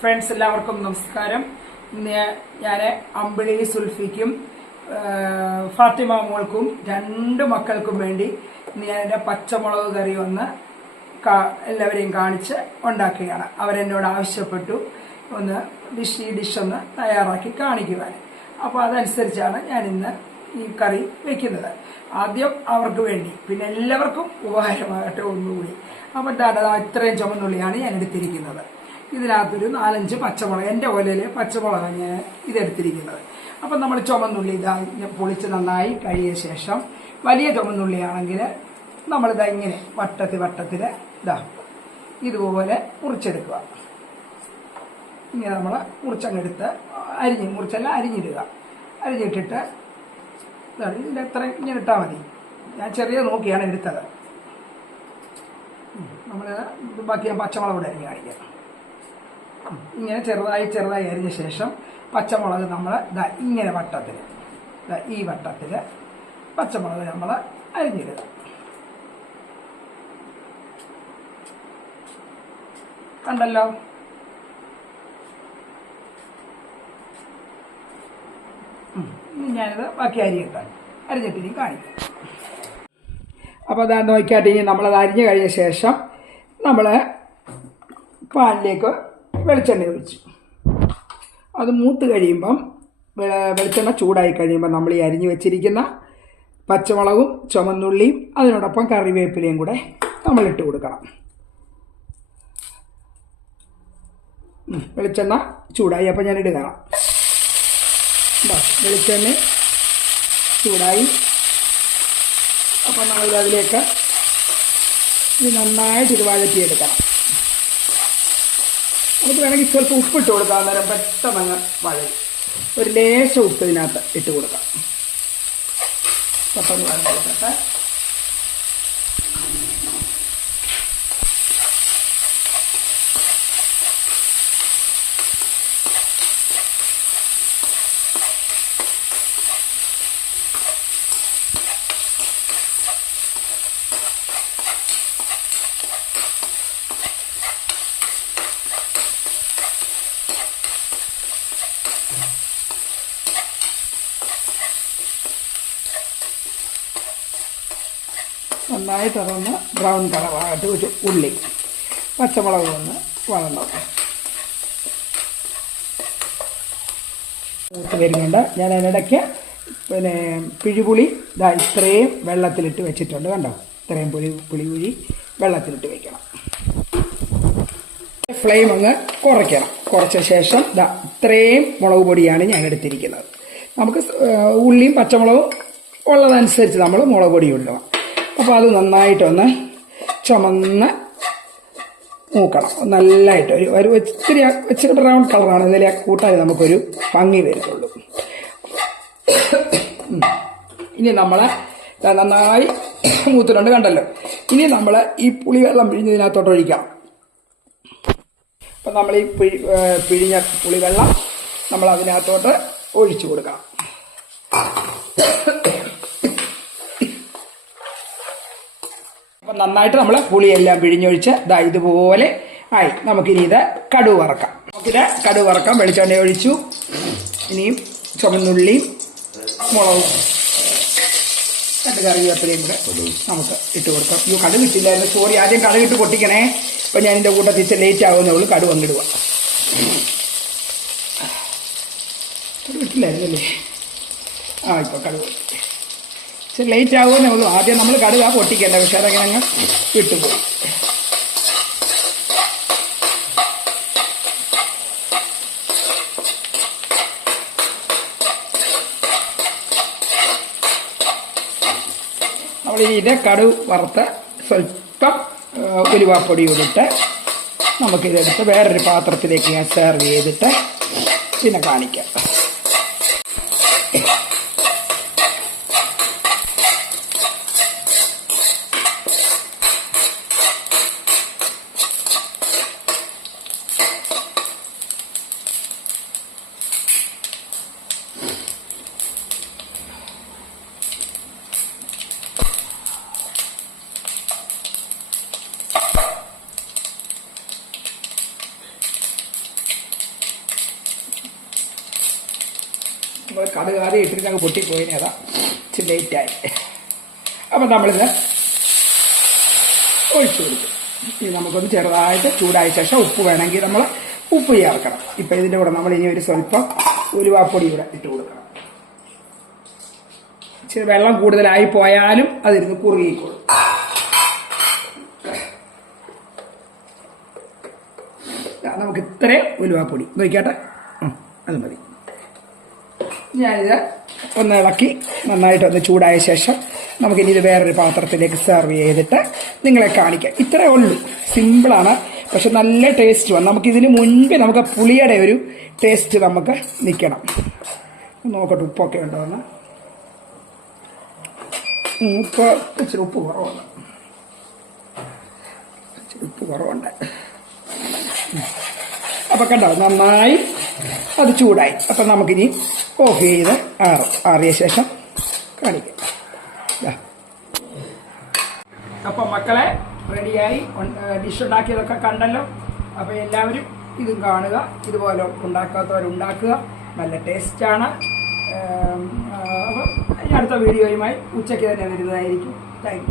Friends എല്ലാവർക്കും നമസ്കാരം. ഇന്ന് ഞാൻ അമ്പിളി സുൽഫിക്കും ഫാത്തിമ മോൾക്കും രണ്ട് മക്കൾക്കും വേണ്ടി ഇന്ന് ഞാൻ എന്റെ പച്ചമുളക് കറി ഒന്ന് എല്ലാവരെയും കാണിച്ച് ഉണ്ടാക്കുകയാണ്. അവരെന്നോട് ആവശ്യപ്പെട്ടു. ഒന്ന് ഡിഷ് ഈ ഡിഷ് ഒന്ന് തയ്യാറാക്കി കാണിക്കുവാൻ. അപ്പോൾ അതനുസരിച്ചാണ് ഞാൻ ഇന്ന് ഈ കറി വെക്കുന്നത്. ആദ്യം അവർക്ക് വേണ്ടി പിന്നെ എല്ലാവർക്കും ഉപകാരമാകട്ടെ ഒന്നുകൂടി. അപ്പം ഇത്രയും ചുമന്നുള്ളിയാണ് ഞാൻ എടുത്തിരിക്കുന്നത്. ഇതിനകത്തൊരു നാലഞ്ച് പച്ചമുളക് എന്റെ ഓലയിലെ പച്ചമുളകാണ് ഞാൻ ഇതെടുത്തിരിക്കുന്നത്. അപ്പം നമ്മൾ ചുമന്നുള്ളി ഇതാ പൊളിച്ച് നന്നായി കഴിയ ശേഷം വലിയ ചുമന്നുള്ളിയാണെങ്കിൽ നമ്മളിതാ ഇങ്ങനെ വട്ടത്തിൽ വട്ടത്തിൽ ഇതാ ഇതുപോലെ മുറിച്ചെടുക്കുക. ഇങ്ങനെ നമ്മൾ മുറിച്ചങ്ങെടുത്ത് അരിഞ്ഞ് മുറിച്ചല്ല അരിഞ്ഞിടുക. അരിഞ്ഞിട്ടിട്ട് ഇതാണ് ഇതിന്റെ എത്ര ഇങ്ങനെ ഇട്ടാൽ മതി. ഞാൻ ചെറിയ നോക്കിയാണ് എടുത്തത്. നമ്മൾ ബാക്കി ഞാൻ പച്ചമുളക് കൂടെ അരിഞ്ഞ് കാണിക്കാം. ഇങ്ങനെ ചെറുതായി ചെറുതായി അരിഞ്ഞ ശേഷം പച്ചമുളക് നമ്മൾ ഇതാ ഇങ്ങനെ വട്ടത്തിൽ ഈ വട്ടത്തിൽ പച്ചമുളക് നമ്മൾ അരിഞ്ഞിടുക. കണ്ടല്ലോ? ഞാനിത് ബാക്കി അരിയിട്ടാൽ അരിഞ്ഞിട്ട് ഇനി കാണിക്കാം. അപ്പോൾ അതാ നോക്കിയാട്ട് ഇനി നമ്മളത് അരിഞ്ഞു കഴിഞ്ഞ ശേഷം നമ്മൾ പാനിലേക്ക് വെളിച്ചെണ്ണ ഒഴിച്ചു. അത് മൂത്ത് കഴിയുമ്പം വെളിച്ചെണ്ണ ചൂടായി കഴിയുമ്പോൾ നമ്മൾ ഈ അരിഞ്ഞു വെച്ചിരിക്കുന്ന പച്ചമുളകും ചുമന്നുള്ളിയും അതിനോടൊപ്പം കറിവേപ്പിലയും കൂടെ നമ്മൾ ഇട്ട് കൊടുക്കണം. വെളിച്ചെണ്ണ ചൂടായി. അപ്പോൾ ഞാൻ ഇതാ, വെളിച്ചെണ്ണ ചൂടായി. അപ്പം നമ്മൾ അതിലേക്ക് ഇത് നന്നായിട്ട് ഇത് വഴറ്റിയെടുക്കണം നമുക്ക് വേണമെങ്കിൽ ചിലപ്പോൾ ഉപ്പിട്ട് കൊടുക്കാം. അന്നേരം പെട്ടെന്ന് വഴയും ഒരു ലേശം ഉപ്പ് ഇതിനകത്ത് ഇട്ട് കൊടുക്കാം. പെട്ടെന്ന് വേണം നന്നായിട്ട് അതൊന്ന് ബ്രൗൺ കളറായിട്ട് ഒരു ഉള്ളി പച്ചമുളക് ഒന്ന് മൂത്ത് വരുന്നുണ്ട്. ഞാൻ അതിനിടയ്ക്ക് പിന്നെ പിഴിപുളി ഇതാ ഇത്രയും വെള്ളത്തിലിട്ട് വെച്ചിട്ടുണ്ട് കണ്ടോ? ഇത്രയും പുളി പുളി പുളിപുഴി വെള്ളത്തിലിട്ട് വെക്കണം. ഫ്ലെയിം അങ്ങ് കുറയ്ക്കണം. കുറച്ച ശേഷം ഇതാ ഇത്രയും മുളക് പൊടിയാണ് ഞാൻ എടുത്തിരിക്കുന്നത്. നമുക്ക് ഉള്ളിയും പച്ചമുളകും ഉള്ളതനുസരിച്ച് നമ്മൾ മുളക് പൊടി ഇടണം. അപ്പോൾ അത് നന്നായിട്ടൊന്ന് ചുമന്ന് നോക്കണം നല്ലതായിട്ട് ഒരു ഒരു ഇച്ചിരി ഇച്ചിരി ബ്രൗൺ കളറാണ് ഇതിലെ കൂട്ടാൻ നമുക്കൊരു ഭംഗി വരുന്നുള്ളൂ ഇനി നമ്മൾ നന്നായി മൂത്തിട്ടുണ്ട് കണ്ടല്ലോ. ഇനി നമ്മൾ ഈ പുളിവെള്ളം പിഴിഞ്ഞതിനകത്തോട്ട് ഒഴിക്കണം അപ്പം നമ്മൾ ഈ പിഴി പിഴിഞ്ഞ പുളിവെള്ളം നമ്മൾ അതിനകത്തോട്ട് ഒഴിച്ചു കൊടുക്കണം. അപ്പം നന്നായിട്ട് നമ്മൾ പുളിയെല്ലാം പിഴിഞ്ഞൊഴിച്ച് ഇതാ ഇതുപോലെ ആയി. നമുക്കിനി ഇത് കടുവ് വറക്കാം. നമുക്കിത് കടുവ് വറക്കാം. വെളിച്ചെണ്ണ ഒഴിച്ചു. ഇനിയും ചുമന്നുള്ളിയും മുളകും രണ്ട് കറിവേപ്പിലയും കൂടെ നമുക്ക് ഇട്ട് കൊടുക്കാം. അയ്യോ കടു ഇട്ടില്ലായിരുന്നു. സോറി ആദ്യം കടു ഇട്ട് പൊട്ടിക്കണേ. അപ്പം ഞാൻ എന്റെ കൂട്ടത്തിൽ ഇച്ചിരി ലേറ്റ് ആകുന്നേ ഉള്ളൂ. കടുക് അങ്ങിടുക കടു ഇട്ടില്ലായിരുന്നല്ലേ? ആ ഇപ്പോൾ കടുക് ഇച്ചിരി ലേറ്റ് ആകുന്നേ ഉള്ളൂ. ആദ്യം നമ്മൾ കടുക പൊട്ടിക്കേണ്ട പക്ഷെ അതങ്ങനെ അങ്ങ് വിട്ടുപോയി നമ്മൾ ഇത് കടു വറുത്ത് സ്വല്പം ഉലുവാപ്പൊടി ഇട്ടിട്ട് നമുക്കിതെടുത്ത് വേറൊരു പാത്രത്തിലേക്ക് ഞാൻ സെർവ് ചെയ്തിട്ട് പിന്നെ കാണിക്കാം. നമ്മൾ കടുക് ആദ്യം ഇട്ടിട്ട് അങ്ങ് പൊട്ടിപ്പോയിന് അതാ ഇച്ചിരി ലേറ്റായി അപ്പം നമ്മളിത് ഒഴിച്ചു കൊടുക്കും. ഇനി നമുക്കൊന്ന് ചെറുതായിട്ട് ചൂടായ ശേഷം ഉപ്പ് വേണമെങ്കിൽ നമ്മൾ ഉപ്പ് ചേർക്കണം. ഇപ്പം ഇതിന്റെ കൂടെ നമ്മൾ ഇനി ഒരു സ്വല്പം ഉലുവാപ്പൊടി കൂടെ ഇട്ട് കൊടുക്കണം. ഇച്ചിരി വെള്ളം കൂടുതലായി പോയാലും അതിരുന്ന് കുറുകിക്കോളും. നമുക്ക് ഇത്രയും ഉലുവാപ്പൊടി. നോക്കിയാട്ടെ അത് മതി. ഞാനിത് ഒന്ന് ഇളക്കി നന്നായിട്ട് ഒന്ന് ചൂടായ ശേഷം നമുക്കിനി ഇത് വേറൊരു പാത്രത്തിലേക്ക് സെർവ് ചെയ്തിട്ട് നിങ്ങളെ കാണിക്കാം. ഇത്രേ ഉള്ളൂ. സിമ്പിളാണ് പക്ഷെ നല്ല ടേസ്റ്റ് വന്നു. നമുക്കിതിന് മുൻപ് നമുക്ക് പുളിയുടെ ഒരു ടേസ്റ്റ് നമുക്ക് നിൽക്കണം. നോക്കട്ടെ ഉപ്പൊക്കെ ഉണ്ടോ എന്ന്. ഉപ്പ് ഇച്ചിരി ഉപ്പ് കുറവാണ് ഇച്ചിരി ഉപ്പ് കുറവുണ്ട്. അപ്പൊ കണ്ടോ നന്നായി അത് ചൂടായി. അപ്പം നമുക്കിനി ഓഫ് ചെയ്ത് ആറും ആറിയ ശേഷം കാണിക്കാം. അപ്പം മക്കളെ റെഡിയായി ഡിഷ് ഉണ്ടാക്കിയതൊക്കെ കണ്ടല്ലോ. അപ്പം എല്ലാവരും ഇതും കാണുക. ഇതുപോലെ ഉണ്ടാക്കാത്തവരുണ്ടാക്കുക. നല്ല ടേസ്റ്റാണ് അപ്പം ഇനി അടുത്ത വീഡിയോയുമായി ഉച്ചയ്ക്ക് തന്നെ വരുന്നതായിരിക്കും. താങ്ക്